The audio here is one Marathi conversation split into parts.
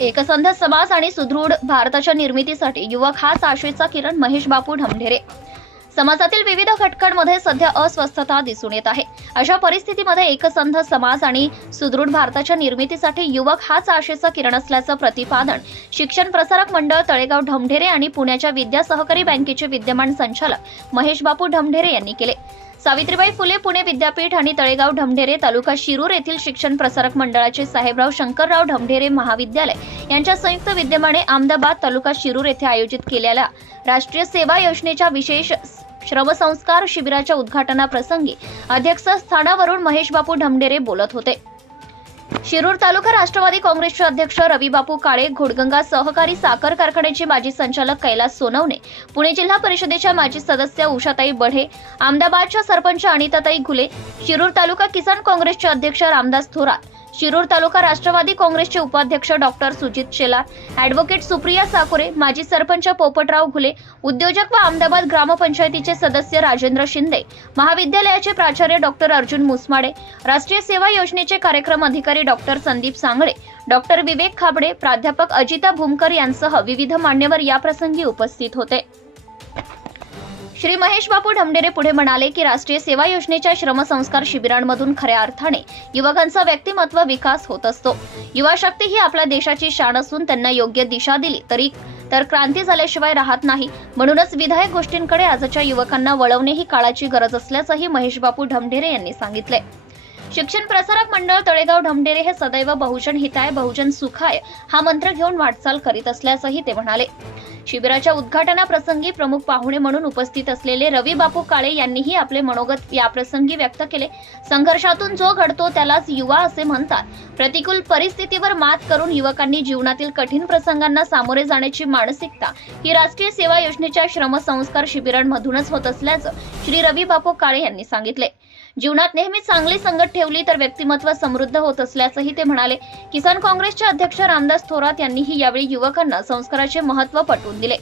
एकसंध समाज आणि सुदृढ भारताच्या निर्मितीसाठी युवक हा आशेचा किरण महेश बापू ढमढेरे. समाजातील विविध घटकांमध्ये सध्या अस्वस्थता दिसून येत आहे. अशा परिस्थितीमध्ये एकसंध समाज आणि सुदृढ भारताच्या निर्मितीसाठी युवक हाच आशेचा किरण असल्याचं प्रतिपादन शिक्षण प्रसारक मंडळ तळेगाव ढमढेरे आणि पुण्याच्या विद्या सहकारी बँकेचे विद्यमान संचालक महेश बापू ढमढेरे यांनी केले. सावित्रीबाई फुले पुणे विद्यापीठ आणि तळेगाव ढमढेरे तालुका शिरूर येथील शिक्षण प्रसारक मंडळाचे साहेबराव शंकरराव ढमढेरे महाविद्यालय यांच्या संयुक्त विद्यमाने अहमदाबाद तालुका शिरूर येथे आयोजित केलेल्या राष्ट्रीय सेवा योजनेच्या विशेष श्रमसंस्कार शिबिराच्या उद्घाटनाप्रसंगी अध्यक्षस्थानावरून महेश बापू ढमढेरे बोलत होते. शिरूर तालुका राष्ट्रवादी काँग्रेसचे अध्यक्ष रविबापू काळे घोडगंगा सहकारी साखर कारखान्याचे माजी संचालक कैलास सोनवणे पुणे जिल्हा परिषदेच्या माजी सदस्य उषाताई बढे अहमदाबादच्या सरपंच अनिताताई घुले शिरूर तालुका किसान काँग्रेसचे अध्यक्ष रामदास थोरात शिरूर तालुका राष्ट्रवादी काँग्रेसचे उपाध्यक्ष डॉक्टर सुजित शेलार ॲडव्होकेट सुप्रिया साकोरे माजी सरपंच पोपटराव घुले उद्योजक व अहमदाबाद ग्रामपंचायतीचे सदस्य राजेंद्र शिंदे महाविद्यालयाचे प्राचार्य डॉक्टर अर्जुन मुसमाडे राष्ट्रीय सेवा योजनेचे कार्यक्रम अधिकारी डॉक्टर संदीप सांगळे डॉक्टर विवेक खाबडे प्राध्यापक अजिता भूमकर यांसह विविध मान्यवर याप्रसंगी उपस्थित होते. श्री महेश बापू ढमडेरे पुढे म्हणाले की राष्ट्रीय सेवा योजनेच्या श्रमसंस्कार शिबिरांमधून खऱ्या अर्थाने युवकांचा व्यक्तिमत्व विकास होत असतो. युवा शक्ती ही आपल्या देशाची शान असून त्यांना योग्य दिशा दिली तरी तर क्रांती झाल्याशिवाय राहत नाही. म्हणूनच विधायक गोष्टींकडे आजच्या युवकांना वळवणे ही काळाची गरज असल्याचंही महेश बापू ढमढेरे यांनी सांगितले शिक्षण प्रसारक मंडळ तळेगाव ढमढेरे हे सदैव बहुजन हिताय बहुजन सुखाय हा मंत्र घेऊन वाटचाल करीत असल्याचंही ते म्हणाले. शिबिराच्या उद्घाटनाप्रसंगी प्रमुख पाहुणे म्हणून उपस्थित असलेले रवी बापू काळे यांनीही आपले मनोगत याप्रसंगी व्यक्त केले. संघर्षातून जो घडतो त्यालाच युवा असे म्हणतात. प्रतिकूल परिस्थितीवर मात करून युवकांनी जीवनातील कठीण प्रसंगांना सामोरे जाण्याची मानसिकता ही राष्ट्रीय सेवा योजनेच्या श्रमसंस्कार शिबिरांमधूनच होत असल्याचं श्री रवी बापू काळे यांनी सांगितले. जीवनात नेहमी चांगली संघट ठेवली तर व्यक्तिमत्व समृद्ध होत असल्याचंही ते म्हणाले. किसान काँग्रेसचे अध्यक्ष रामदास थोरात यांनीही यावेळी युवकांना संस्काराचे महत्त्व पटवून दिले.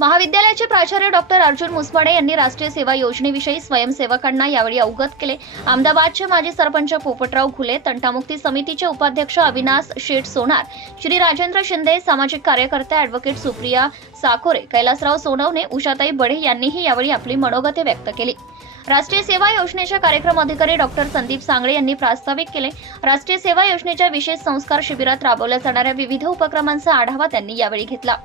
महाविद्यालयाचे प्राचार्य डॉक्टर अर्जुन मुसवाडे यांनी राष्ट्रीय सेवा योजनेविषयी स्वयंसेवकांना यावेळी अवगत केले. अहमदाबादचे माजी सरपंच पोपटराव घुले तंटामुक्ती समितीचे उपाध्यक्ष अविनाश शेठ सोनार श्री राजेंद्र शिंदे सामाजिक कार्यकर्ते अॅडव्होकेट सुप्रिया साकोरे कैलासराव सोनवणे उषाताई बढे यांनीही यावेळी आपली मनोगते व्यक्त केली. राष्ट्रीय सेवा योजनेच्या कार्यक्रम अधिकारी डॉक्टर संदीप सांगळे यांनी प्रास्ताविक केले. राष्ट्रीय सेवा योजनेच्या विशेष संस्कार शिबिरात राबवल्या जाणाऱ्या विविध उपक्रमांचा आढावा त्यांनी यावेळी घेतला.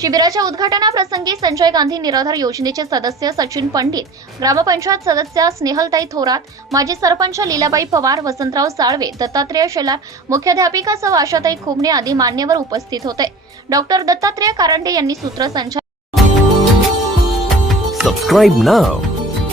शिबिराच्या उद्घाटनाप्रसंगी संजय गांधी निराधार योजनेचे सदस्य सचिन पंडित ग्रामपंचायत सदस्य स्नेहलताई थोरात माजी सरपंच लीलाबाई पवार वसंतराव साळवे दत्तात्रेय शेलार मुख्याध्यापिका सौ आशाताई खुमणे आदी मान्यवर उपस्थित होते. डॉक्टर दत्तात्रेय कारंडे यांनी सूत्रसंचालन